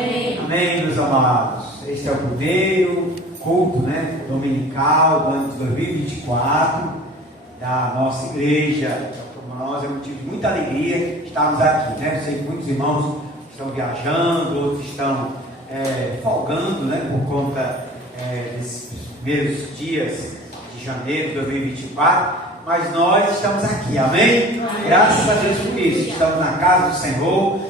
Amém, meus amados. Este é o primeiro culto, dominical do ano de 2024 da nossa igreja. Para nós é motivo de muita alegria estarmos aqui, Eu sei que muitos irmãos estão viajando, outros estão folgando, por conta desses primeiros dias de janeiro de 2024, mas nós estamos aqui, amém? Graças a Deus por isso. Estamos na casa do Senhor,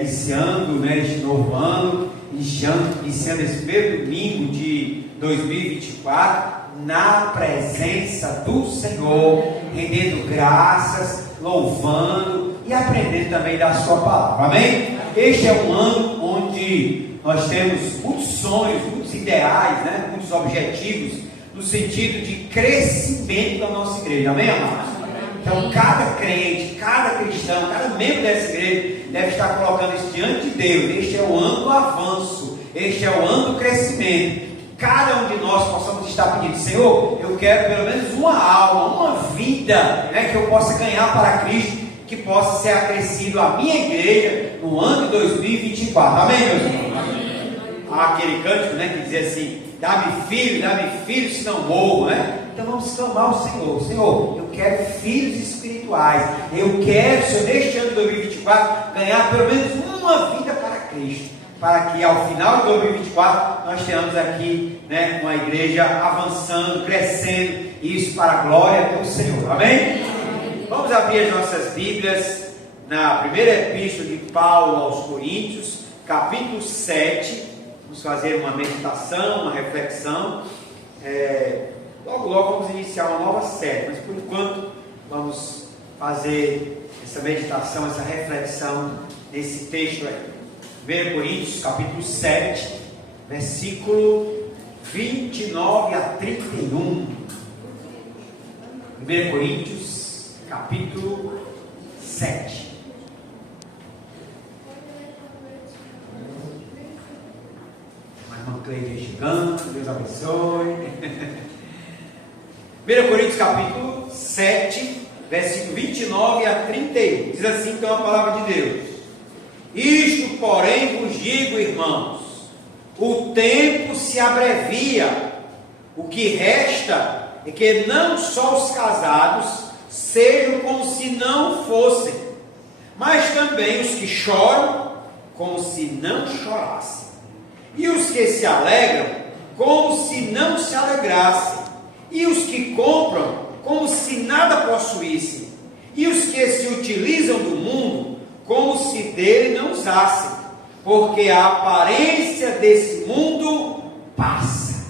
iniciando este novo ano, iniciando esse primeiro domingo de 2024, na presença do Senhor, rendendo graças, louvando e aprendendo também da sua palavra, amém? Este é um ano onde nós temos muitos sonhos, muitos ideais, muitos objetivos, no sentido de crescimento da nossa igreja, amém, amados? Então, cada crente, cada cristão, cada membro dessa igreja deve estar colocando isso diante de Deus. Este é o ano do avanço, este é o ano do crescimento. Cada um de nós possamos estar pedindo: Senhor, eu quero pelo menos uma alma, uma vida, que eu possa ganhar para Cristo, que possa ser acrescido à minha igreja no ano de 2024. Amém, meus irmãos? Há aquele cântico, que dizia assim: dá-me filho, se não morro, Então vamos clamar ao Senhor: Senhor, eu quero filhos espirituais, eu quero, Senhor, neste ano de 2024, ganhar pelo menos uma vida para Cristo, para que ao final de 2024 nós tenhamos aqui, uma igreja avançando, crescendo, isso para a glória do Senhor, amém? Vamos abrir as nossas Bíblias na primeira epístola de Paulo aos Coríntios, capítulo 7. Vamos fazer uma meditação, uma reflexão. Logo vamos iniciar uma nova série, mas por enquanto vamos fazer essa meditação, essa reflexão nesse texto aí. 1 Coríntios, capítulo 7, versículo 29 a 31. 1 Coríntios, capítulo 7. Irmã Cleide chegando, Deus abençoe. 1 Coríntios capítulo 7, versículo 29 a 31. Diz assim então a palavra de Deus: Isto, porém, vos digo, irmãos, o tempo se abrevia, o que resta é que não só os casados sejam como se não fossem, mas também os que choram como se não chorassem, e os que se alegram, como se não se alegrassem, e os que compram, como se nada possuíssem, e os que se utilizam do mundo, como se dele não usassem, porque a aparência desse mundo passa.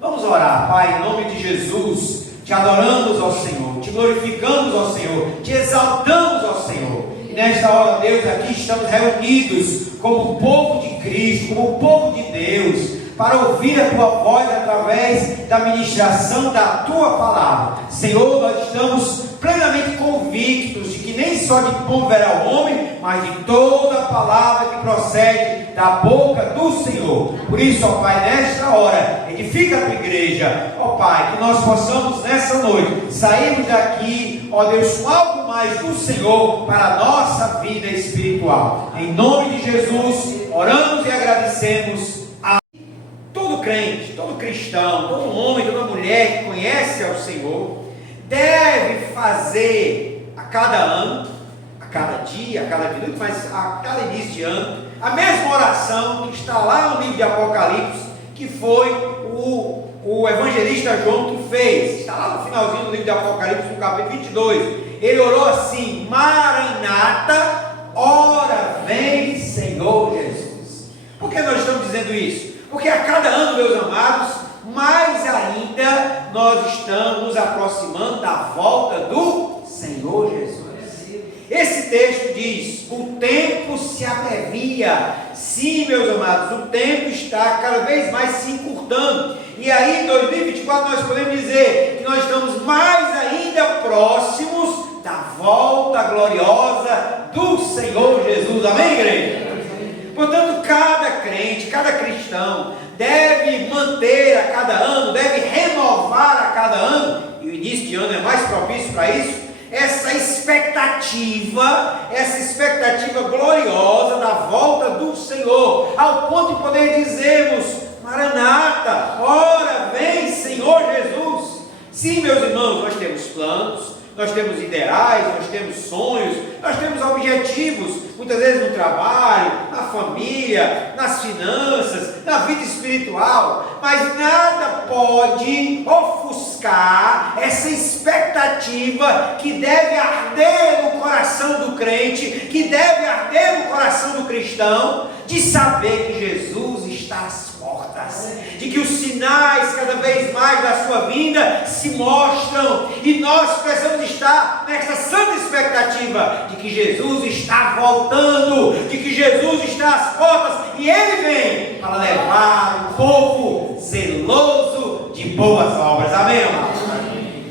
Vamos orar. Pai, em nome de Jesus, te adoramos ao Senhor, te glorificamos ao Senhor, te exaltamos ao Senhor. E nesta hora, Deus, aqui estamos reunidos como o povo de Cristo, como o povo de Deus, para ouvir a tua voz através da ministração da tua palavra. Senhor, nós estamos plenamente convictos de que nem só de pão verá o homem, mas de toda a palavra que procede da boca do Senhor. Por isso, ó Pai, nesta hora, edifica a tua igreja, ó Pai, que nós possamos nessa noite sairmos daqui, ó Deus, com algo mais do Senhor para a nossa vida espiritual. Em nome de Jesus, oramos e agradecemos. Todo crente, todo cristão, todo homem, toda mulher que conhece ao Senhor deve fazer a cada ano, a cada dia, a cada minuto, mas a cada início de ano, a mesma oração que está lá no livro de Apocalipse, que foi o evangelista João que fez. Está lá no finalzinho do livro de Apocalipse, no capítulo 22. Ele orou assim: Maranata, ora vem, Senhor Jesus. Por que nós estamos dizendo isso? Porque a cada ano, meus amados, mais ainda nós estamos nos aproximando da volta do Senhor Jesus. Esse texto diz: o tempo se abrevia. Sim, meus amados, o tempo está cada vez mais se encurtando. E aí, em 2024, nós podemos dizer que nós estamos mais ainda próximos da volta gloriosa do Senhor Jesus. Amém, igreja? Portanto, cada crente, cada cristão deve manter a cada ano, deve renovar a cada ano, e o início de ano é mais propício para isso, essa expectativa gloriosa da volta do Senhor, ao ponto de poder dizermos: Maranata, ora vem Senhor Jesus. Sim, meus irmãos, nós temos planos, nós temos ideais, nós temos sonhos, nós temos objetivos, muitas vezes no trabalho, na família, nas finanças, na vida espiritual, mas nada pode ofuscar essa expectativa que deve arder no coração do crente, que deve arder no coração do cristão, de saber que Jesus está às portas, de que os sinais cada vez mais da sua vinda se mostram, e nós precisamos estar nessa santa expectativa de que Jesus está voltando, de que Jesus está às portas, e Ele vem para levar o povo zeloso de boas obras. Amém, amados?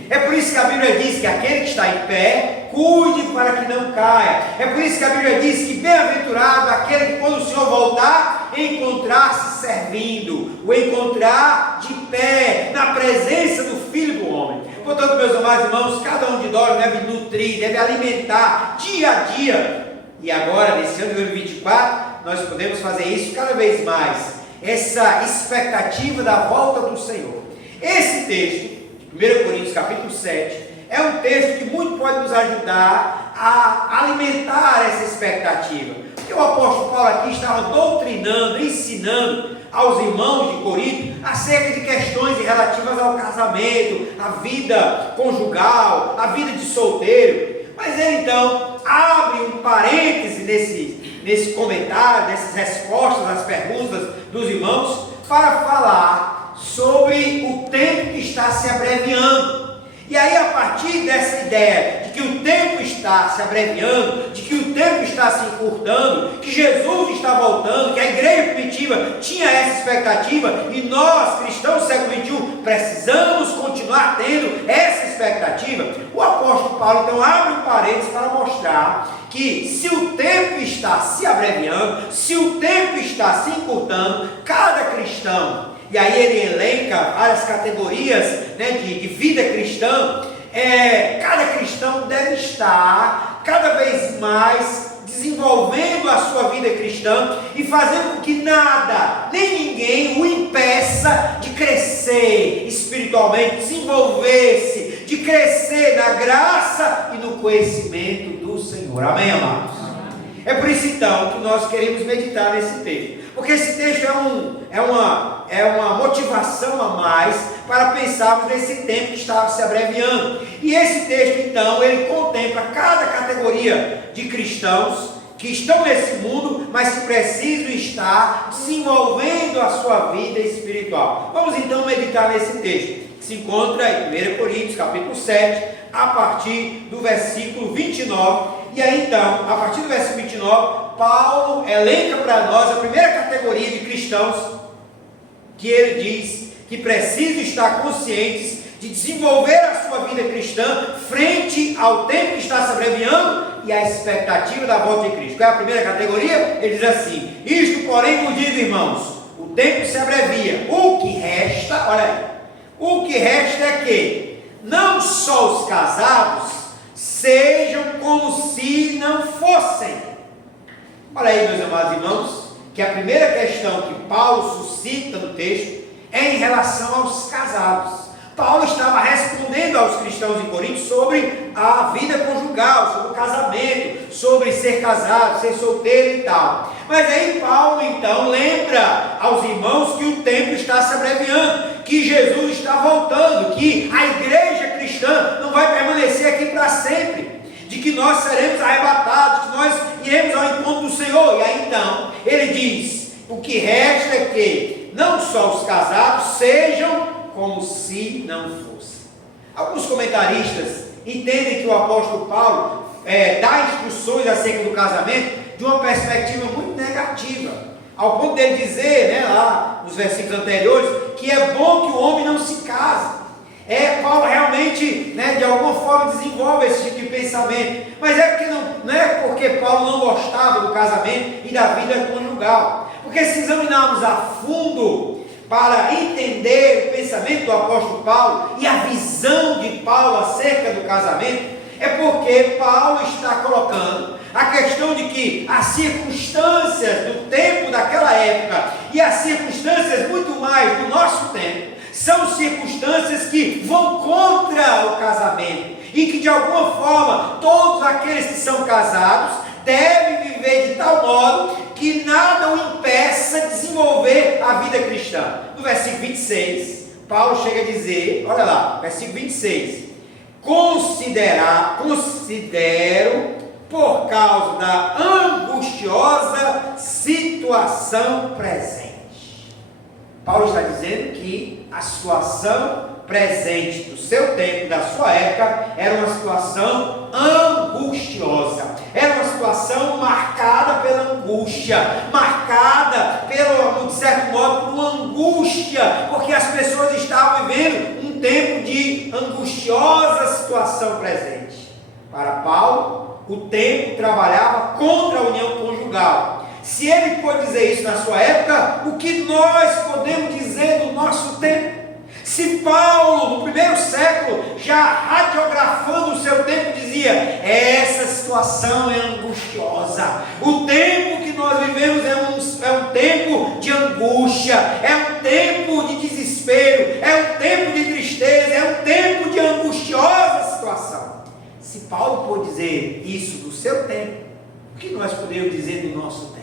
É por isso que a Bíblia diz que aquele que está em pé, cuide para que não caia. É por isso que a Bíblia diz que bem-aventurado aquele que, quando o Senhor voltar, encontrar-se servindo, o encontrar de pé, na presença do Filho do Homem. Portanto, meus amados irmãos, cada um de nós deve nutrir, deve alimentar dia a dia. E agora, nesse ano de 2024, nós podemos fazer isso cada vez mais. Essa expectativa da volta do Senhor. Esse texto, 1 Coríntios capítulo 7, é um texto que muito pode nos ajudar a alimentar essa expectativa. Porque o apóstolo Paulo aqui estava doutrinando, ensinando aos irmãos de Corinto acerca de questões relativas ao casamento, à vida conjugal, à vida de solteiro. Mas ele então abre um parêntese nesse comentário, nessas respostas às perguntas dos irmãos, para falar sobre o tempo que está se abreviando. E aí, a partir dessa ideia de que o tempo está se abreviando, de que o tempo está se encurtando, que Jesus está voltando, que a igreja primitiva tinha essa expectativa, e nós, cristãos do século XXI, precisamos continuar tendo essa expectativa, o apóstolo Paulo então abre um parênteses para mostrar que se o tempo está se abreviando, se o tempo está se encurtando, cada cristão, e aí ele elenca várias categorias, né, de vida cristã, cada cristão deve estar cada vez mais desenvolvendo a sua vida cristã e fazendo com que nada, nem ninguém o impeça de crescer espiritualmente, desenvolver-se, de crescer na graça e no conhecimento do Senhor. Amém, amados? É por isso então que nós queremos meditar nesse texto, porque esse texto é uma motivação a mais para pensarmos nesse tempo que estava se abreviando. E esse texto então, ele contempla cada categoria de cristãos que estão nesse mundo, mas que precisam estar desenvolvendo a sua vida espiritual. Vamos então meditar nesse texto, que se encontra em 1 Coríntios capítulo 7, a partir do versículo 29. E aí então, a partir do versículo 29, Paulo elenca para nós a primeira categoria de cristãos, que ele diz que precisam estar conscientes de desenvolver a sua vida cristã frente ao tempo que está se abreviando e à expectativa da volta de Cristo. Qual é a primeira categoria? Ele diz assim: isto porém vos digo, irmãos, o tempo se abrevia, o que resta, olha aí, o que resta é que não só os casados sejam como se não fossem. Olha aí, meus amados irmãos, que a primeira questão que Paulo suscita no texto é em relação aos casados. Paulo estava respondendo aos cristãos em Corinto sobre a vida conjugal, sobre o casamento, sobre ser casado, ser solteiro e tal. Mas aí Paulo então lembra aos irmãos que o tempo está se abreviando, que Jesus está voltando, que a igreja cristã não vai permanecer aqui para sempre, de que nós seremos arrebatados, que nós iremos ao encontro do Senhor. E aí então ele diz: o que resta é que não só os casados sejam como se não fosse. Alguns comentaristas entendem que o apóstolo Paulo dá instruções acerca do casamento de uma perspectiva muito negativa, ao ponto dele dizer, lá nos versículos anteriores, que é bom que o homem não se case. Paulo realmente, de alguma forma desenvolve esse tipo de pensamento, mas não é porque Paulo não gostava do casamento e da vida conjugal, porque se examinarmos a fundo para entender o pensamento do apóstolo Paulo e a visão de Paulo acerca do casamento, É porque Paulo está colocando a questão de que as circunstâncias do tempo daquela época e as circunstâncias muito mais do nosso tempo são circunstâncias que vão contra o casamento e que de alguma forma todos aqueles que são casados devem viver de tal modo que nada o impeça de desenvolver a vida cristã. No versículo 26, Paulo chega a dizer, olha lá, versículo 26, considero por causa da angustiosa situação presente. Paulo está dizendo que a situação presente do seu tempo, da sua época, era uma situação angustiosa, era uma situação marcada pela angústia, marcada pelo, de certo modo, por uma angústia, porque as pessoas estavam vivendo um tempo de angustiosa situação presente. Para Paulo, o tempo trabalhava contra a união conjugal. Se ele pôde dizer isso na sua época, o que nós podemos dizer do nosso tempo? Se Paulo, no primeiro século, já radiografando o seu tempo, dizia: essa situação é angustiosa, o tempo que nós vivemos é um tempo de angústia, é um tempo de desespero, é um tempo de tristeza, é um tempo de angustiosa situação. Se Paulo pôde dizer isso do seu tempo, o que nós podemos dizer do nosso tempo?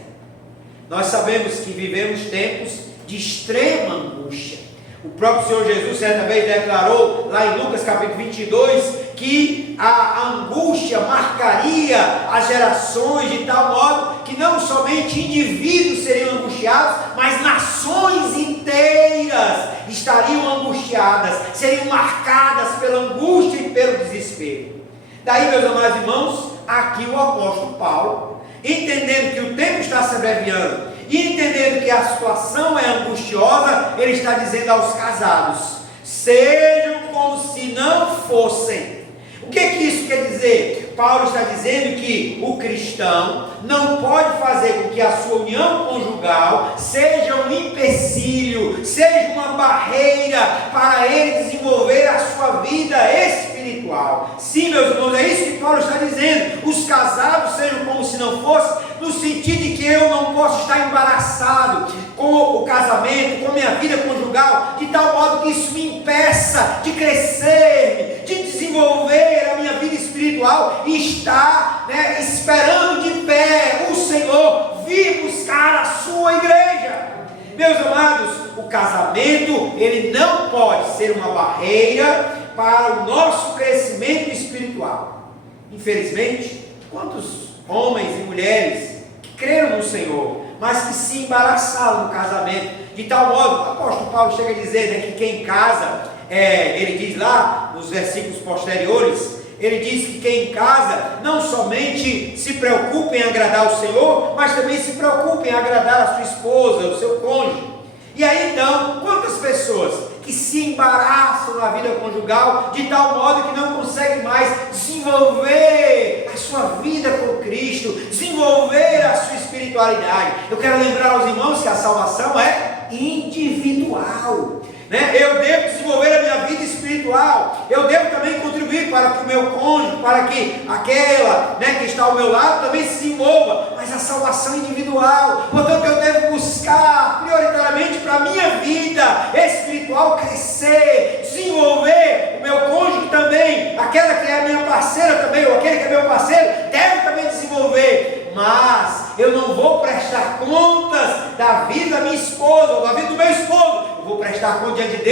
Nós sabemos que vivemos tempos de extrema angústia. O próprio Senhor Jesus certa vez declarou lá em Lucas capítulo 22 que a angústia marcaria as gerações de tal modo que não somente indivíduos seriam angustiados, mas nações inteiras estariam angustiadas, seriam marcadas pela angústia e pelo desespero. Daí, meus amados irmãos, aqui o apóstolo Paulo, entendendo que o tempo está se abreviando e entendendo que a situação é angustiosa, ele está dizendo aos casados: sejam como se não fossem. O que isso quer dizer? Paulo está dizendo que o cristão não pode fazer com que a sua união conjugal seja um empecilho, seja uma barreira para ele desenvolver a sua vida espiritual. Sim, meus irmãos, é isso que Paulo está dizendo. Os casados sejam como se não fossem, no sentido de que eu não posso estar embaraçado com o casamento, com a minha vida conjugal, de tal modo que isso me impeça de crescer, de desenvolver a minha vida espiritual e estar esperando de pé o Senhor vir buscar a sua igreja. Meus amados, o casamento, ele não pode ser uma barreira para o nosso crescimento espiritual. Infelizmente, quantos homens e mulheres que creram no Senhor, mas que se embaraçaram no casamento, de tal modo, o apóstolo Paulo chega a dizer que quem casa, ele diz lá nos versículos posteriores, ele diz que quem casa não somente se preocupa em agradar o Senhor, mas também se preocupa em agradar a sua esposa, o seu cônjuge. E aí então, quantas pessoas que se embaraçam na vida conjugal de tal modo que não conseguem mais desenvolver a sua vida com Cristo, desenvolver a sua espiritualidade? Eu quero lembrar aos irmãos que a salvação é individual. Eu devo desenvolver a minha vida espiritual, eu devo também contribuir para que o meu cônjuge, para que aquela que está ao meu lado também se desenvolva, mas a salvação individual. Portanto, eu devo buscar prioritariamente para a minha vida espiritual crescer, desenvolver. O meu cônjuge também, aquela que é a minha parceira também, ou aquele que é meu parceiro, deve também desenvolver. Mas eu não vou prestar contas da vida da minha esposa, ou da vida do meu esposo. Eu vou prestar conta diante de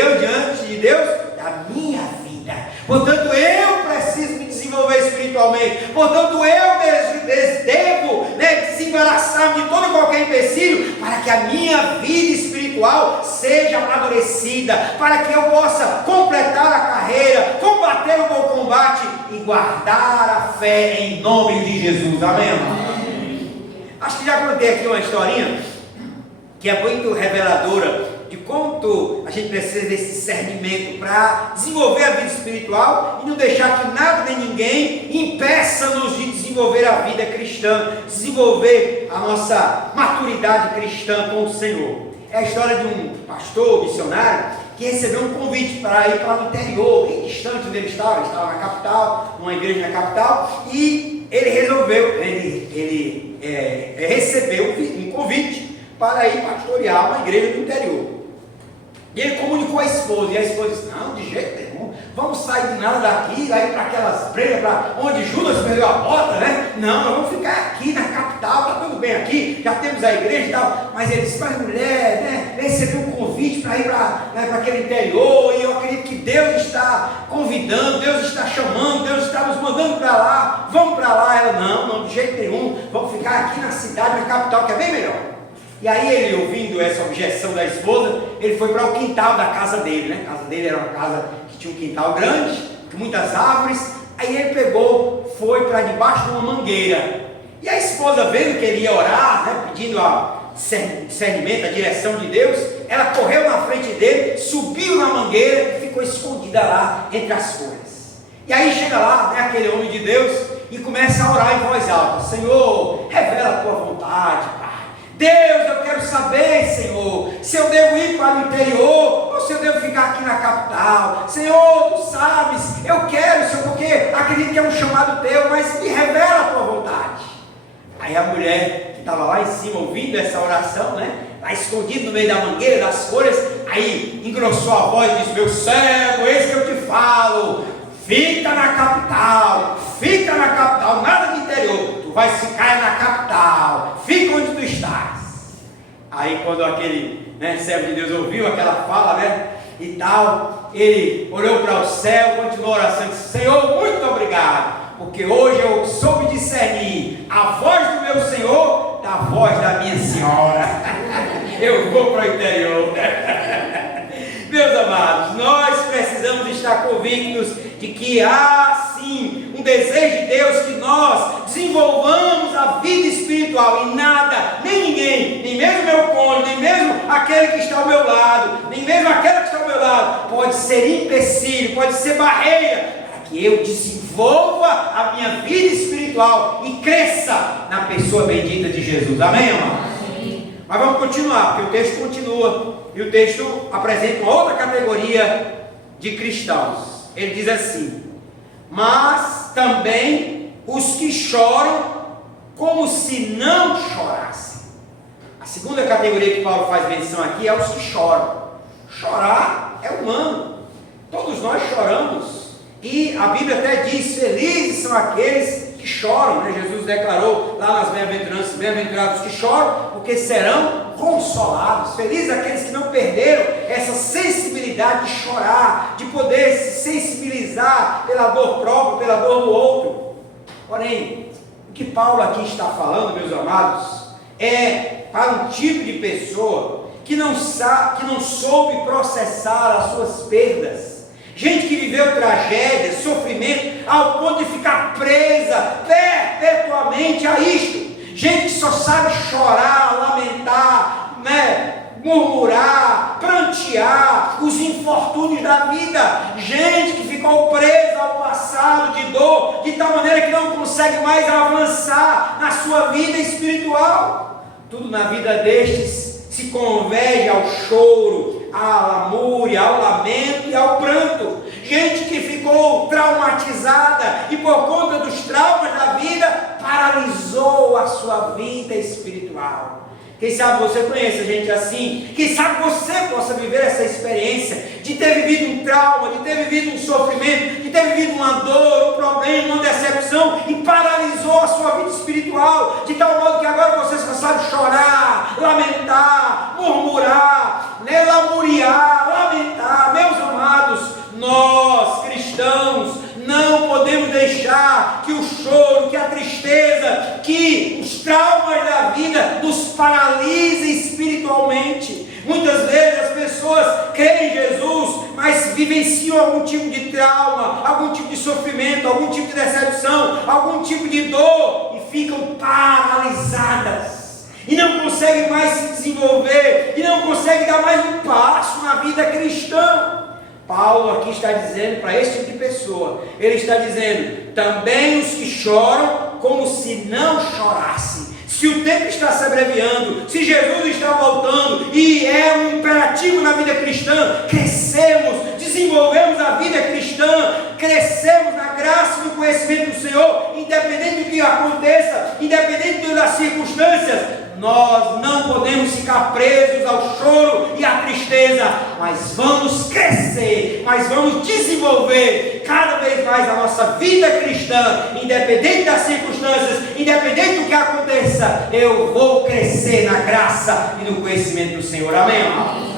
Deus, da minha vida. Portanto, eu preciso me desenvolver espiritualmente. Portanto, eu devo desembaraçar-me de todo e qualquer empecilho, para que a minha vida espiritual seja amadurecida, para que eu possa completar a carreira, combater o bom combate e guardar a fé em nome de Jesus. Amém? Acho que já contei aqui uma historinha que é muito reveladora de quanto a gente precisa desse discernimento para desenvolver a vida espiritual e não deixar que nada nem ninguém impeça-nos de desenvolver a vida cristã, desenvolver a nossa maturidade cristã com o Senhor. É a história de um pastor missionário que recebeu um convite para ir para o interior, bem distante onde ele estava na capital, numa igreja na capital, e ele resolveu, recebeu um convite para ir pastorear uma igreja do interior. E ele comunicou à esposa, e a esposa disse: não, de jeito nenhum, vamos sair de nada daqui, vai para aquelas praias, para onde Judas perdeu a bota, né? Não, nós vamos ficar aqui na capital, está tudo bem aqui, já temos a igreja e tal. Mas ele disse: mas mulher, né, recebeu um convite para ir para aquele interior, e eu acredito que Deus está convidando, Deus está chamando, Deus está nos mandando para lá, vamos para lá. Ela: não, de jeito nenhum, vamos ficar aqui na cidade, na capital, que é bem melhor. E aí ele, ouvindo essa objeção da esposa, ele foi para o quintal da casa dele, né? A casa dele era uma casa que tinha um quintal grande, com muitas árvores. Aí ele pegou, foi para debaixo de uma mangueira. E a esposa, vendo que ele ia orar, né, pedindo a discernimento, a direção de Deus, ela correu na frente dele, subiu na mangueira e ficou escondida lá entre as folhas. E aí chega lá, né, aquele homem de Deus, e começa a orar em voz alta: Senhor, revela a tua vontade, Pai. Deus, eu quero saber, Senhor, se eu devo ir para o interior ou se eu devo ficar aqui na capital. Senhor, tu sabes, eu quero, Senhor, porque acredito que é um chamado teu, mas me revela a tua vontade. Aí a mulher que estava lá em cima ouvindo essa oração, né, lá escondido no meio da mangueira, das folhas, aí engrossou a voz e disse: meu servo, eis que eu te falo, fica na capital, nada de interior, tu vais ficar na capital, fica onde tu estás. Aí quando aquele, né, servo de Deus ouviu aquela fala, né, e tal, ele olhou para o céu, continuou a oração e disse: Senhor, muito obrigado, porque hoje eu soube discernir a voz do meu Senhor da voz da minha senhora. Eu vou para o interior. Meus amados, nós precisamos estar convictos de que há sim um desejo de Deus que nós desenvolvamos a vida espiritual, e nada, nem ninguém, nem mesmo meu cônjuge, nem mesmo aquele que está ao meu lado, nem mesmo aquela que está ao meu lado, pode ser empecilho, pode ser barreira para que eu desenvolva a minha vida espiritual e cresça na pessoa bendita de Jesus. Amém, amados? Mas vamos continuar, porque o texto continua, e o texto apresenta uma outra categoria de cristãos. Ele diz assim: mas também os que choram como se não chorassem. A segunda categoria que Paulo faz menção aqui é os que choram. Chorar é humano, todos nós choramos, e a Bíblia até diz: felizes são aqueles que choram, né? Jesus declarou lá nas bem-aventuranças: bem-aventurados que choram, porque serão consolados. Felizes aqueles que não perderam essa sensibilidade de chorar, de poder se sensibilizar pela dor própria, pela dor do outro. Porém, o que Paulo aqui está falando, meus amados, é para um tipo de pessoa que não soube processar as suas perdas. Gente que viveu tragédia, sofrimento, ao ponto de ficar presa perpetuamente a isto. Gente que só sabe chorar, lamentar, né, murmurar, prantear os infortúnios da vida. Gente que ficou presa ao passado de dor, de tal maneira que não consegue mais avançar na sua vida espiritual. Tudo na vida destes se converge ao choro, à lamúria, ao lamento e ao pranto. Gente que ficou traumatizada e por conta dos traumas da vida paralisou a sua vida espiritual. Quem sabe você conhece gente assim? Quem sabe você possa viver essa experiência de ter vivido um trauma, de ter vivido um sofrimento, de ter vivido uma dor, um problema, uma decepção, e paralisou a sua vida espiritual, de tal modo que agora você só sabe chorar, lamentar, murmurar, né, lamuriar, lamentar. Meus amados, nós cristãos não podemos deixar que o choro, que a tristeza, que os traumas da vida nos paralise espiritualmente. Muitas vezes as pessoas creem em Jesus, mas vivenciam algum tipo de trauma, algum tipo de sofrimento, algum tipo de decepção, algum tipo de dor, e ficam paralisadas, e não conseguem mais se desenvolver, e não conseguem dar mais um passo na vida cristã. Paulo aqui está dizendo para esse tipo de pessoa, ele está dizendo: também os que choram como se não chorassem. se o tempo está se abreviando, se Jesus está voltando e é um imperativo na vida cristã, crescemos, desenvolvemos a vida cristã, crescemos na graça e no conhecimento do Senhor, independente do que aconteça, independente das circunstâncias. Nós não podemos ficar presos ao choro e à tristeza, mas vamos crescer, mas vamos desenvolver cada vez mais a nossa vida cristã, independente das circunstâncias, independente do que aconteça. Eu vou crescer na graça e no conhecimento do Senhor. Amém, amados?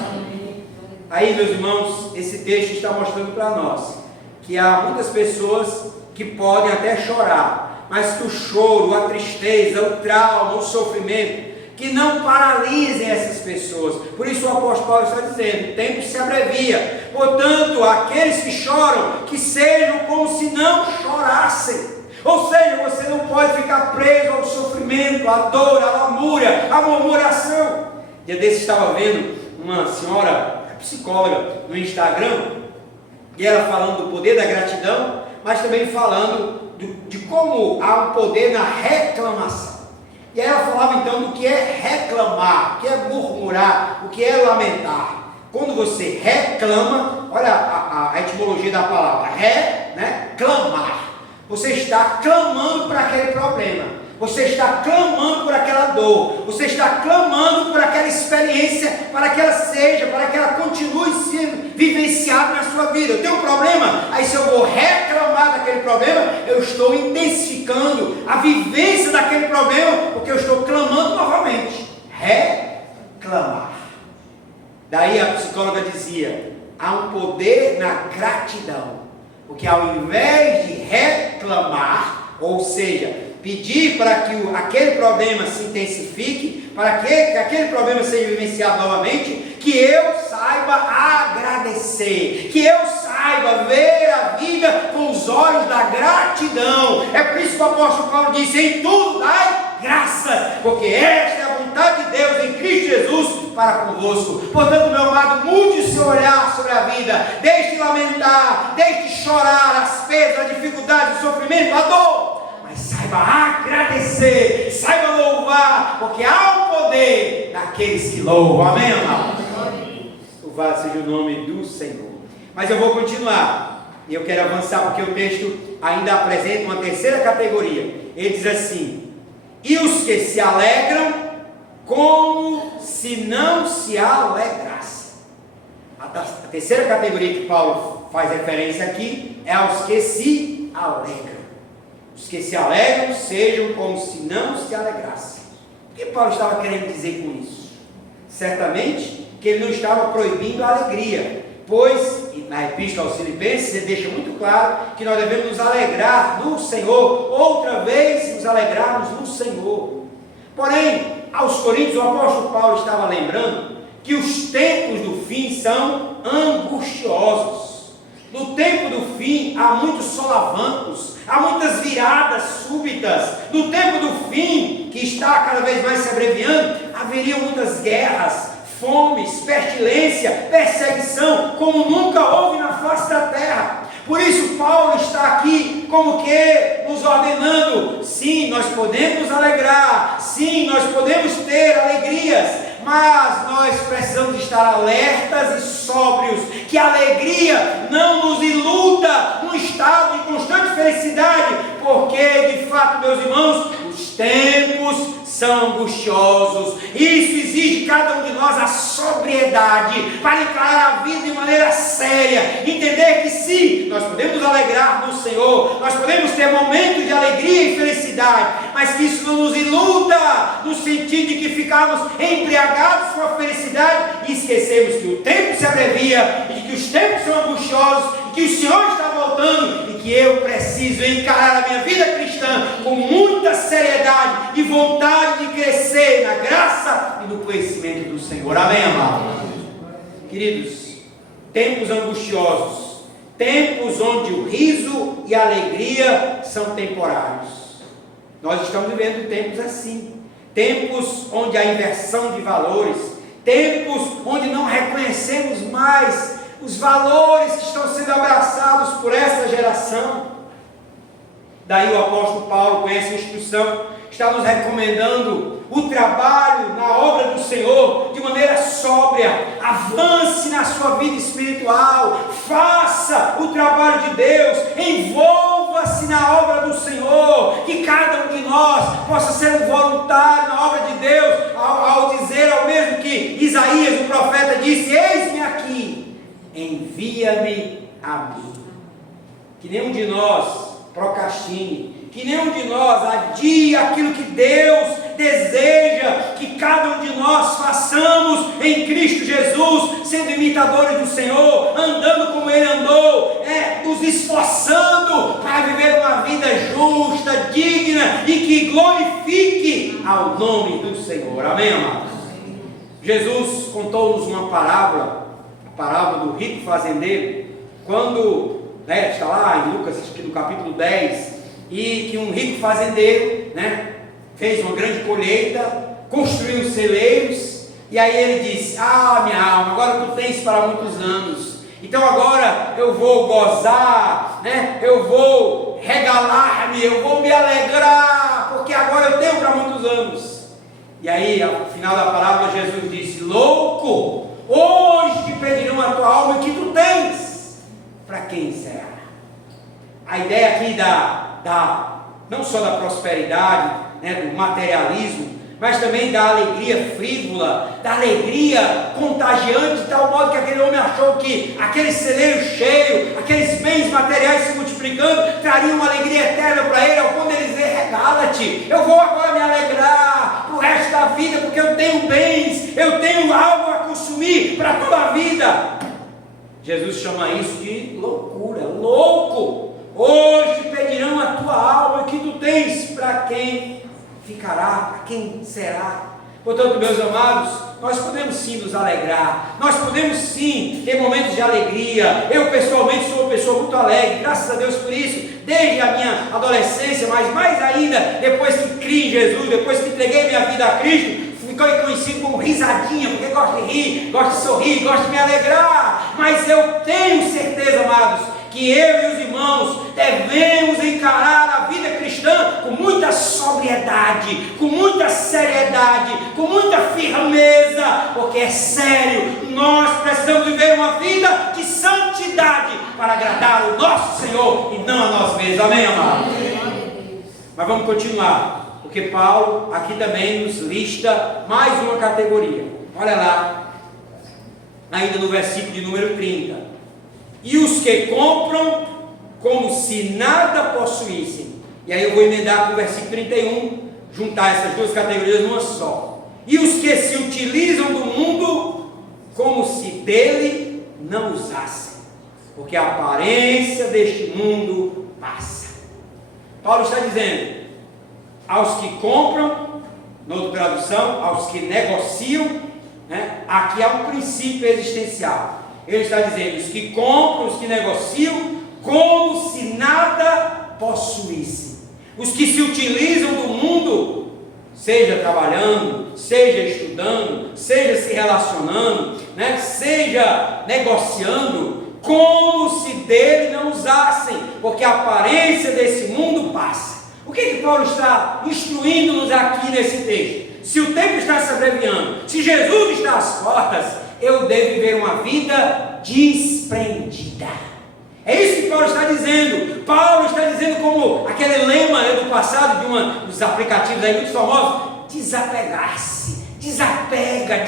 Aí, meus irmãos, esse texto está mostrando para nós que há muitas pessoas que podem até chorar, mas que o choro, a tristeza, o trauma, o sofrimento, que não paralisem essas pessoas. Por isso o apóstolo Paulo está dizendo: o tempo se abrevia. Portanto, aqueles que choram, que sejam como se não chorassem. Ou seja, você não pode ficar preso ao sofrimento, à dor, à lamúria, à murmuração. Dia desse estava vendo uma senhora psicóloga no Instagram, e ela falando do poder da gratidão, mas também falando de como há um poder na reclamação. E aí ela falava então do que é reclamar, o que é murmurar, o que é lamentar. Quando você reclama, olha a etimologia da palavra, clamar. Você está clamando por aquele problema, você está clamando por aquela dor, você está clamando por aquela experiência, para que ela continue sendo vivenciada na sua vida. Eu tenho um problema, aí se eu vou reclamar daquele problema, eu estou intensificando a vivência daquele problema, porque eu estou clamando novamente. Reclamar. Daí a psicóloga dizia: há um poder na gratidão, porque ao invés de reclamar, ou seja, pedir para que aquele problema se intensifique, para que aquele problema seja vivenciado novamente, que eu saiba agradecer, que eu saiba ver a vida com os olhos da gratidão. É por isso que o apóstolo Paulo disse: em tudo dai graças, porque esta é a vontade de Deus em Cristo Jesus para convosco. Portanto, meu amado, mude o seu olhar sobre a vida, deixe de lamentar, deixe de chorar as perdas, a dificuldade, o sofrimento, a dor, mas saiba agradecer, saiba louvar, porque há um poder naqueles que louvam. Amém, amado? Louvado seja o nome do Senhor. Mas eu vou continuar, e eu quero avançar, porque o texto ainda apresenta uma terceira categoria. Ele diz assim: e os que se alegram, como se não se alegrassem. A terceira categoria que Paulo faz referência aqui é aos que se alegram. Os que se alegram sejam como se não se alegrassem. O que Paulo estava querendo dizer com isso? Certamente que ele não estava proibindo a alegria, pois na Epístola aos Filipenses ele deixa muito claro que nós devemos nos alegrar no Senhor, outra vez nos alegrarmos no Senhor. Porém, aos Coríntios o apóstolo Paulo estava lembrando que os tempos do fim são angustiosos. No tempo do fim há muitos solavancos, há muitas viradas súbitas. No tempo do fim, que está cada vez mais se abreviando, haveriam muitas guerras, fomes, pestilência, perseguição, como nunca houve na face da terra. Por isso Paulo está aqui como que nos ordenando: sim, nós podemos nos alegrar, sim, nós podemos ter alegrias, mas nós precisamos estar alertas e sóbrios, que a alegria não nos iluda num estado de constante felicidade, porque de fato, meus irmãos, os tempos são angustiosos. Isso exige de cada um de nós a sobriedade para encarar a vida de maneira séria, entender que sim, nós podemos nos alegrar no Senhor, nós podemos ter momentos de alegria e felicidade, mas que isso não nos iluda no sentido de que ficamos embriagados com a felicidade e esquecemos que o tempo se abrevia, e que os tempos são angustiosos, e que o Senhor está voltando, e que eu preciso encarar a minha vida cristã com muita seriedade e vontade de crescer na graça e no conhecimento do Senhor. Amém, amados? Queridos, tempos angustiosos, tempos onde o riso e a alegria são temporários. Nós estamos vivendo tempos assim, tempos onde há inversão de valores, tempos onde não reconhecemos mais os valores que estão sendo abraçados por essa geração. Daí o apóstolo Paulo, com essa instrução, está nos recomendando o trabalho na obra do Senhor de maneira sóbria. Avance na sua vida espiritual, faça o trabalho de Deus, envolva-se na obra do Senhor, que cada um de nós possa ser um voluntário na obra de Deus, ao dizer ao mesmo que Isaías, o profeta, disse: eis-me aqui, envia-me a mim. Que nenhum de nós procrastine, que nenhum de nós adie aquilo que Deus deseja que cada um de nós façamos em Cristo Jesus, sendo imitadores do Senhor, andando como Ele andou, nos esforçando para viver uma vida justa, digna e que glorifique ao nome do Senhor. Amém, amados? Jesus contou-nos uma parábola, a parábola do rico fazendeiro, quando está lá em Lucas, no capítulo 10, e que um rico fazendeiro, fez uma grande colheita, construiu celeiros, e aí ele disse: minha alma, agora tu tens para muitos anos, então agora eu vou gozar, eu vou regalar-me, eu vou me alegrar, porque agora eu tenho para muitos anos. E aí, ao final da parábola, Jesus disse: louco, hoje te pedirão a tua alma que tu tens. Para quem será? A ideia aqui não só da prosperidade, do materialismo, mas também da alegria frívola, da alegria contagiante, de tal modo que aquele homem achou que aquele celeiro cheio, aqueles bens materiais se multiplicando, trariam uma alegria eterna para ele, ao ponto de ele dizer: regala-te, eu vou agora me alegrar para o resto da vida, porque eu tenho bens, eu tenho algo a consumir para toda a vida. Jesus chama isso de loucura. Louco, hoje te pedirão a tua alma que tu tens, para quem ficará, para quem será. Portanto, meus amados, nós podemos sim nos alegrar, nós podemos sim ter momentos de alegria. Eu pessoalmente sou uma pessoa muito alegre, graças a Deus por isso, desde a minha adolescência, mas mais ainda depois que criei em Jesus, depois que entreguei minha vida a Cristo, fiquei conhecido como risadinha, porque gosto de rir, gosto de sorrir, gosto de me alegrar. Mas eu tenho certeza, amados, que eu e os irmãos devemos encarar a vida cristã com muita sobriedade, com muita seriedade, com muita firmeza, porque é sério, nós precisamos viver uma vida de santidade para agradar o nosso Senhor e não a nós mesmos. Amém, amados? Mas vamos continuar, porque Paulo aqui também nos lista mais uma categoria. Olha lá, ainda no versículo de número 30. E os que compram como se nada possuíssem. E aí eu vou emendar com o versículo 31, juntar essas duas categorias numa só. E os que se utilizam do mundo como se dele não usassem, porque a aparência deste mundo passa. Paulo está dizendo: aos que compram, noutra tradução, aos que negociam, aqui há um princípio existencial. Ele está dizendo: os que compram, os que negociam, como se nada possuíssem. Os que se utilizam do mundo, seja trabalhando, seja estudando, seja se relacionando, seja negociando, como se dele não usassem, porque a aparência desse mundo passa. O que Paulo está instruindo-nos aqui nesse texto? Se o tempo está se abreviando, se Jesus está às portas, eu devo viver uma vida desprendida. É isso que Paulo está dizendo. Paulo está dizendo, como aquele lema do passado de um dos aplicativos aí muito famosos: desapegar-se, desapega.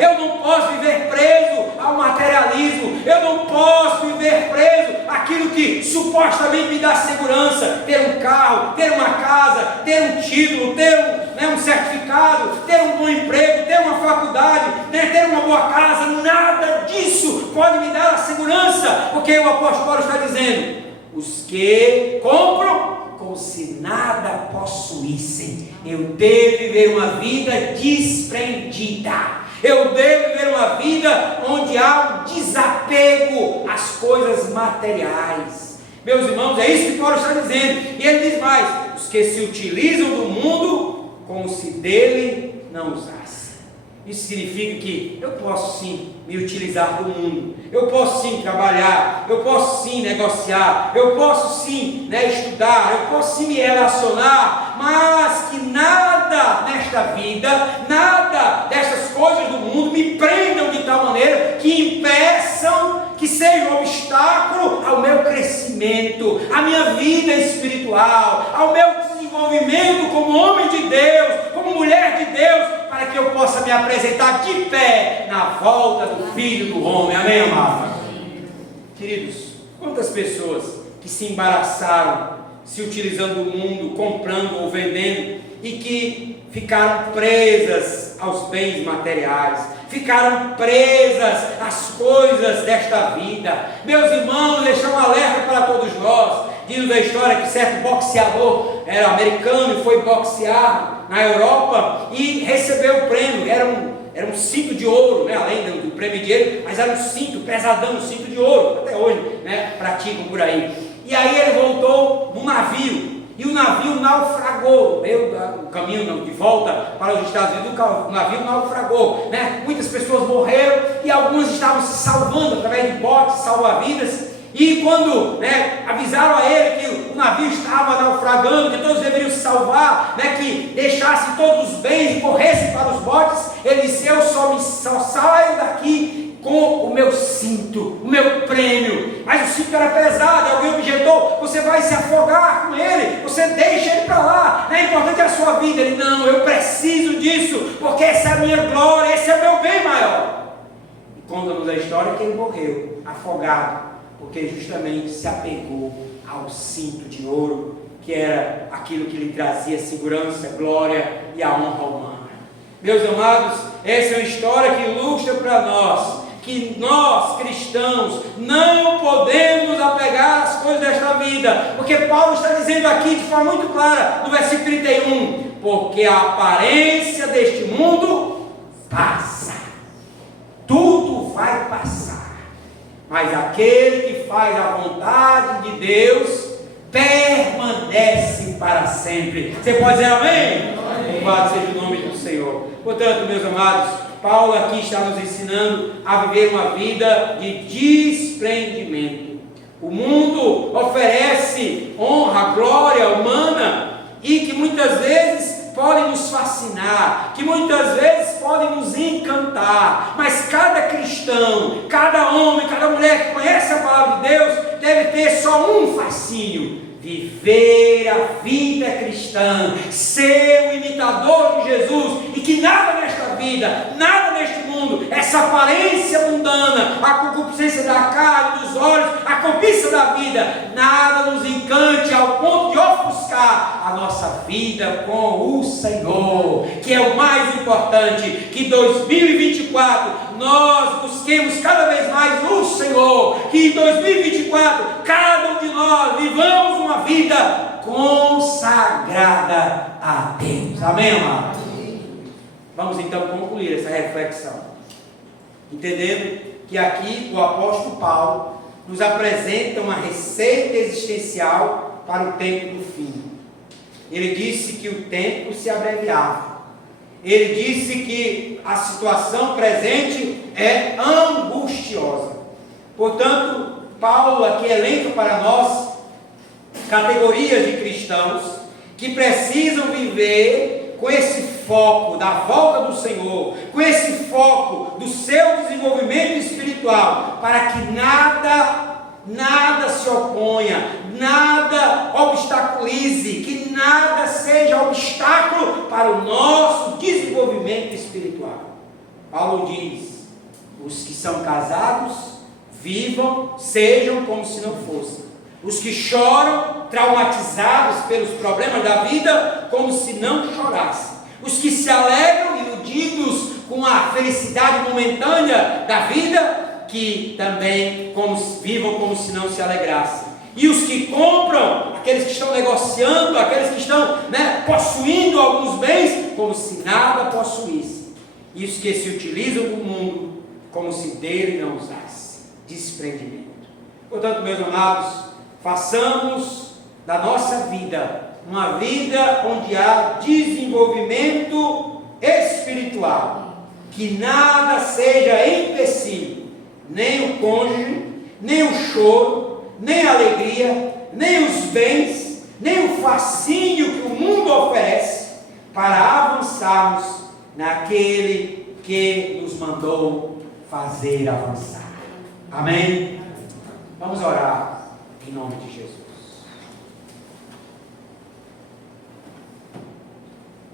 Eu não posso viver preso ao materialismo, eu não posso viver preso àquilo que supostamente me dá segurança, ter um carro, ter uma casa, ter um título, ter um certificado, ter um bom emprego, ter uma faculdade, ter uma boa casa. Nada disso pode me dar a segurança, porque o apóstolo Paulo está dizendo: os que compram como se nada possuíssem. Eu devo viver uma vida desprendida. Eu devo viver uma vida onde há um desapego às coisas materiais. Meus irmãos, é isso que Paulo está dizendo. E ele diz mais: os que se utilizam do mundo como se dele não usassem. Isso significa que eu posso sim me utilizar do mundo, eu posso sim trabalhar, eu posso sim negociar, eu posso sim estudar, eu posso sim me relacionar, mas que nada nesta vida, nada dessas coisas do mundo me prendam de tal maneira que impeçam, que seja um obstáculo ao meu crescimento, à minha vida espiritual, ao meu desenvolvimento como homem de Deus, como mulher de Deus, para que eu possa me apresentar de pé na volta do Filho do Homem. Amém, amado? Queridos, quantas pessoas que se embaraçaram, se utilizando do mundo, comprando ou vendendo, e que ficaram presas aos bens materiais, ficaram presas às coisas desta vida. Meus irmãos, deixar um alerta para todos nós. Diz a história que certo boxeador era americano e foi boxear na Europa e recebeu o prêmio. Era um cinto de ouro, né? Além do prêmio de dinheiro, mas era um cinto pesadão, um cinto de ouro. Até hoje, né? Praticam por aí. E aí ele voltou num navio, e o navio naufragou, no meio do caminho de volta para os Estados Unidos, o navio naufragou, né? Muitas pessoas morreram, e algumas estavam se salvando através de botes, salva-vidas, e quando, né, avisaram a ele que o navio estava naufragando, que todos deveriam se salvar, né, que deixassem todos os bens e corressem para os botes, ele disse: eu só saio daqui com o meu cinto, o meu prêmio. Mas o cinto era pesado, alguém objetou: você vai se afogar com ele, você deixa ele para lá, não é importante a sua vida. Ele: não, eu preciso disso, porque essa é a minha glória, esse é o meu bem maior. E conta-nos a história que ele morreu afogado, porque justamente se apegou ao cinto de ouro, que era aquilo que lhe trazia segurança, glória e a honra humana. Meus amados, essa é uma história que ilustra para nós que nós, cristãos, não podemos apegar às coisas desta vida, porque Paulo está dizendo aqui de forma muito clara, no versículo 31, porque a aparência deste mundo passa, tudo vai passar, mas aquele que faz a vontade de Deus permanece para sempre. Você pode dizer amém? Louvado seja o nome do Senhor. Portanto, meus amados, Paulo aqui está nos ensinando a viver uma vida de desprendimento. O mundo oferece honra, glória humana, e que muitas vezes pode nos fascinar, que muitas vezes pode nos encantar, mas cada cristão, cada homem, cada mulher que conhece a palavra de Deus deve ter só um fascínio: viver a vida cristã, ser o imitador de Jesus, e que nada nesta vida, nada neste mundo, essa aparência mundana, a concupiscência da carne, dos olhos, a cobiça da vida, nada nos encante ao ponto de ofuscar a nossa vida com o Senhor, que é o mais importante. Que 2024 nós busquemos cada vez mais o Senhor, que em 2024 cada um de nós vivamos uma vida consagrada a Deus. Amém, amados? Vamos então concluir essa reflexão, entendendo que aqui o apóstolo Paulo nos apresenta uma receita existencial para o tempo do fim. Ele disse que o tempo se abreviava. Ele disse que a situação presente é angustiosa. Portanto, Paulo aqui elenca para nós categorias de cristãos que precisam viver com esse foco da volta do Senhor, com esse foco do seu desenvolvimento espiritual, para que nada se oponha, nada obstaculize, que nada seja obstáculo para o nosso desenvolvimento espiritual. Paulo diz: os que são casados, vivam, sejam como se não fossem. Os que choram, traumatizados pelos problemas da vida, como se não chorassem. Os que se alegram, iludidos com a felicidade momentânea da vida, que também vivam como se não se alegrassem. E os que compram, aqueles que estão negociando, aqueles que estão, possuindo alguns bens, como se nada possuíssem. E os que se utilizam do mundo, como se dele não usasse. Desprendimento. Portanto, meus amados, façamos da nossa vida uma vida onde há desenvolvimento espiritual, que nada seja empecilho, nem o cônjuge, nem o choro, nem a alegria, nem os bens, nem o fascínio que o mundo oferece, para avançarmos naquele que nos mandou fazer avançar. Amém? Vamos orar em nome de Jesus.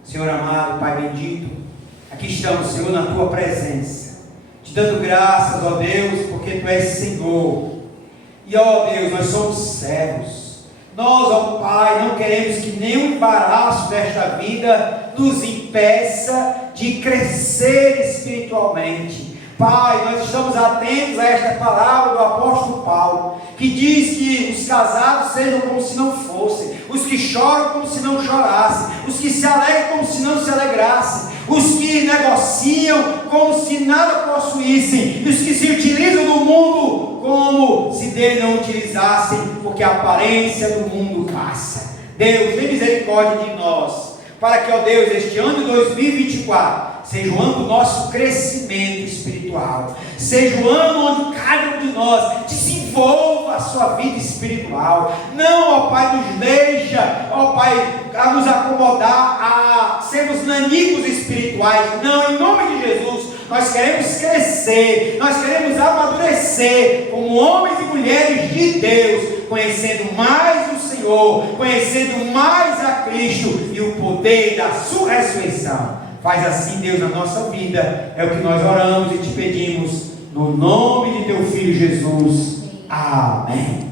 Senhor amado, Pai bendito, aqui estamos, Senhor, na Tua presença, te dando graças, ó Deus, porque Tu és Senhor. E, ó Deus, nós somos servos. Nós, ó Pai, não queremos que nenhum embaraço desta vida nos impeça de crescer espiritualmente. Pai, nós estamos atentos a esta palavra do apóstolo Paulo, que diz que os casados sejam como se não fossem, os que choram como se não chorassem, os que se alegram como se não se alegrassem, os que negociam como se nada possuíssem, e os que se utilizam do mundo como se dele não utilizassem, porque a aparência do mundo passa. Deus, tem misericórdia de nós, para que, ó Deus, este ano de 2024 seja o ano do nosso crescimento espiritual, seja o ano onde cada um de nós desenvolva a sua vida espiritual. Não, ó Pai, nos deixa, ó Pai, a nos acomodar a sermos nanicos espirituais. Não, em nome de Jesus, nós queremos crescer, nós queremos amadurecer como homens e mulheres de Deus, conhecendo mais o Senhor, conhecendo mais a Cristo e o poder da sua ressurreição. Faz assim, Deus, na nossa vida. É o que nós oramos e te pedimos, no nome de Teu Filho Jesus. Amém.